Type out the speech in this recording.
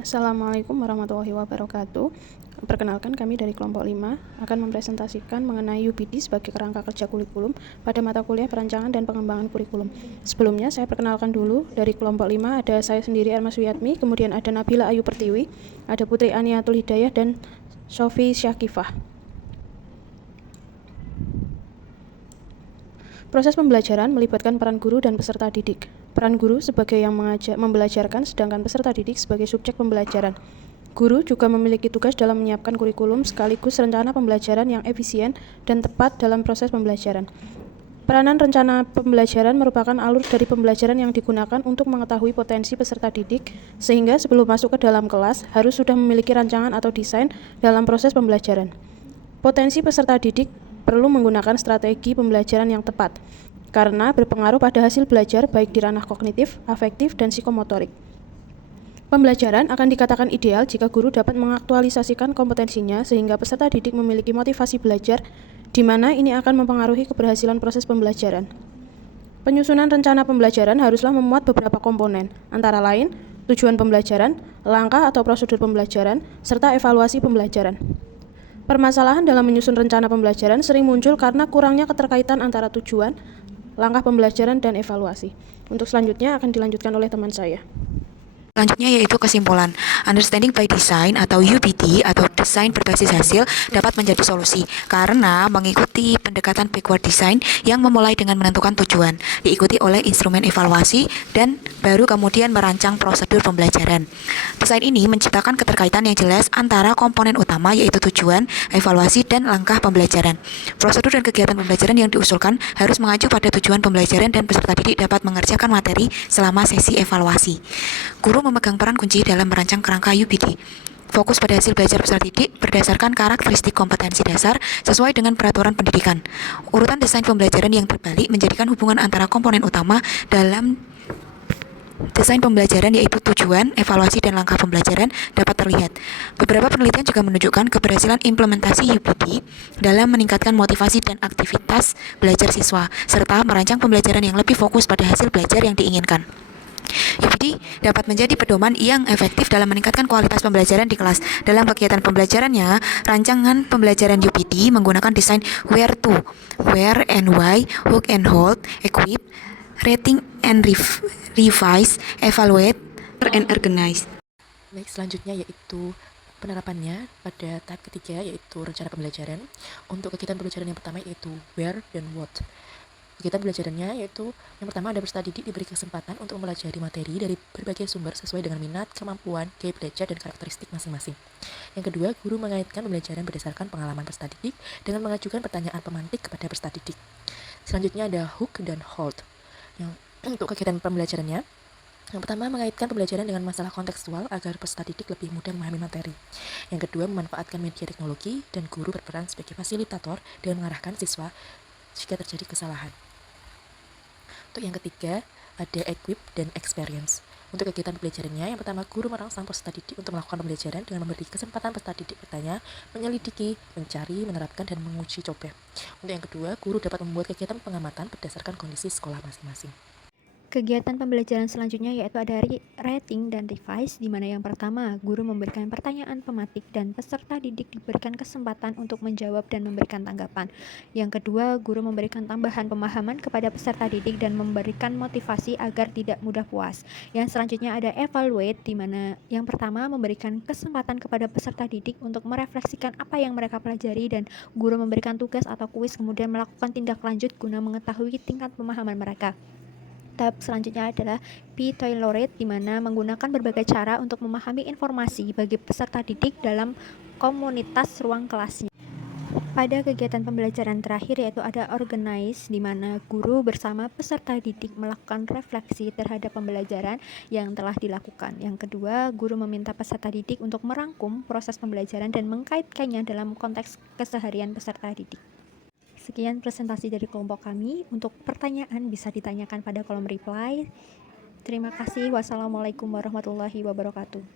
Assalamualaikum warahmatullahi wabarakatuh. Perkenalkan, kami dari kelompok 5 akan mempresentasikan mengenai UPT sebagai kerangka kerja kurikulum pada mata kuliah perancangan dan pengembangan kurikulum. Sebelumnya saya perkenalkan dulu, dari kelompok 5 ada saya sendiri Ermas Wiyatmi, kemudian ada Nabila Ayu Pertiwi, ada Putri Aniatul Hidayah, dan Sofi Syakifah. Proses pembelajaran melibatkan peran guru dan peserta didik. Peran guru sebagai yang membelajarkan, sedangkan peserta didik sebagai subjek pembelajaran. Guru juga memiliki tugas dalam menyiapkan kurikulum sekaligus rencana pembelajaran yang efisien dan tepat dalam proses pembelajaran. Peranan rencana pembelajaran merupakan alur dari pembelajaran yang digunakan untuk mengetahui potensi peserta didik, sehingga sebelum masuk ke dalam kelas harus sudah memiliki rancangan atau desain dalam proses pembelajaran. Potensi peserta didik perlu menggunakan strategi pembelajaran yang tepat, karena berpengaruh pada hasil belajar baik di ranah kognitif, afektif, dan psikomotorik. Pembelajaran akan dikatakan ideal jika guru dapat mengaktualisasikan kompetensinya sehingga peserta didik memiliki motivasi belajar, di mana ini akan mempengaruhi keberhasilan proses pembelajaran. Penyusunan rencana pembelajaran haruslah memuat beberapa komponen, antara lain tujuan pembelajaran, langkah atau prosedur pembelajaran, serta evaluasi pembelajaran. Permasalahan dalam menyusun rencana pembelajaran sering muncul karena kurangnya keterkaitan antara tujuan, langkah pembelajaran, dan evaluasi. Untuk selanjutnya akan dilanjutkan oleh teman saya. Selanjutnya yaitu kesimpulan. Understanding by Design atau UBD atau desain berbasis hasil dapat menjadi solusi karena mengikuti pendekatan backward design yang memulai dengan menentukan tujuan, diikuti oleh instrumen evaluasi, dan baru kemudian merancang prosedur pembelajaran. Desain ini menciptakan keterkaitan yang jelas antara komponen utama yaitu tujuan, evaluasi, dan langkah pembelajaran. Prosedur dan kegiatan pembelajaran yang diusulkan harus mengacu pada tujuan pembelajaran dan peserta didik dapat mengerjakan materi selama sesi evaluasi. Guru memegang peran kunci dalam merancang kerangka UPD. Fokus pada hasil belajar peserta didik berdasarkan karakteristik kompetensi dasar sesuai dengan peraturan pendidikan. Urutan desain pembelajaran yang terbalik menjadikan hubungan antara komponen utama dalam desain pembelajaran yaitu tujuan, evaluasi, dan langkah pembelajaran dapat terlihat. Beberapa penelitian juga menunjukkan keberhasilan implementasi UPD dalam meningkatkan motivasi dan aktivitas belajar siswa, serta merancang pembelajaran yang lebih fokus pada hasil belajar yang diinginkan. UPD dapat menjadi pedoman yang efektif dalam meningkatkan kualitas pembelajaran di kelas. Dalam kegiatan pembelajarannya, rancangan pembelajaran UPD menggunakan desain where to, where and why, hook and hold, equip, rating and revise, evaluate, and organize. Baik, selanjutnya yaitu penerapannya pada tahap ketiga yaitu rencana pembelajaran. Untuk kegiatan pembelajaran yang pertama yaitu where dan what. Kegiatan pembelajarannya yaitu yang pertama ada peserta didik diberi kesempatan untuk mempelajari materi dari berbagai sumber sesuai dengan minat, kemampuan, gaya belajar, dan karakteristik masing-masing. Yang kedua, guru mengaitkan pembelajaran berdasarkan pengalaman peserta didik dengan mengajukan pertanyaan pemantik kepada peserta didik. Selanjutnya ada hook dan hold. Untuk kegiatan pembelajarannya, yang pertama, mengaitkan pembelajaran dengan masalah kontekstual agar peserta didik lebih mudah memahami materi. Yang kedua, memanfaatkan media teknologi dan guru berperan sebagai fasilitator dengan mengarahkan siswa jika terjadi kesalahan. Untuk yang ketiga, ada equip dan experience. Untuk kegiatan pembelajarannya, yang pertama, guru merangsang peserta didik untuk melakukan pembelajaran dengan memberi kesempatan peserta didik bertanya, menyelidiki, mencari, menerapkan, dan menguji coba. Untuk yang kedua, guru dapat membuat kegiatan pengamatan berdasarkan kondisi sekolah masing-masing. Kegiatan pembelajaran selanjutnya yaitu ada rating dan revise, di mana yang pertama, guru memberikan pertanyaan pematik dan peserta didik diberikan kesempatan untuk menjawab dan memberikan tanggapan. Yang kedua, guru memberikan tambahan pemahaman kepada peserta didik dan memberikan motivasi agar tidak mudah puas. Yang selanjutnya ada evaluate, di mana yang pertama memberikan kesempatan kepada peserta didik untuk merefleksikan apa yang mereka pelajari dan guru memberikan tugas atau kuis kemudian melakukan tindak lanjut guna mengetahui tingkat pemahaman mereka. Tahap selanjutnya adalah P-Tolerate, di mana menggunakan berbagai cara untuk memahami informasi bagi peserta didik dalam komunitas ruang kelasnya. Pada kegiatan pembelajaran terakhir yaitu ada Organize, di mana guru bersama peserta didik melakukan refleksi terhadap pembelajaran yang telah dilakukan. Yang kedua, guru meminta peserta didik untuk merangkum proses pembelajaran dan mengkaitkannya dalam konteks keseharian peserta didik. Sekian presentasi dari kelompok kami. Untuk pertanyaan bisa ditanyakan pada kolom reply. Terima kasih. Wassalamualaikum warahmatullahi wabarakatuh.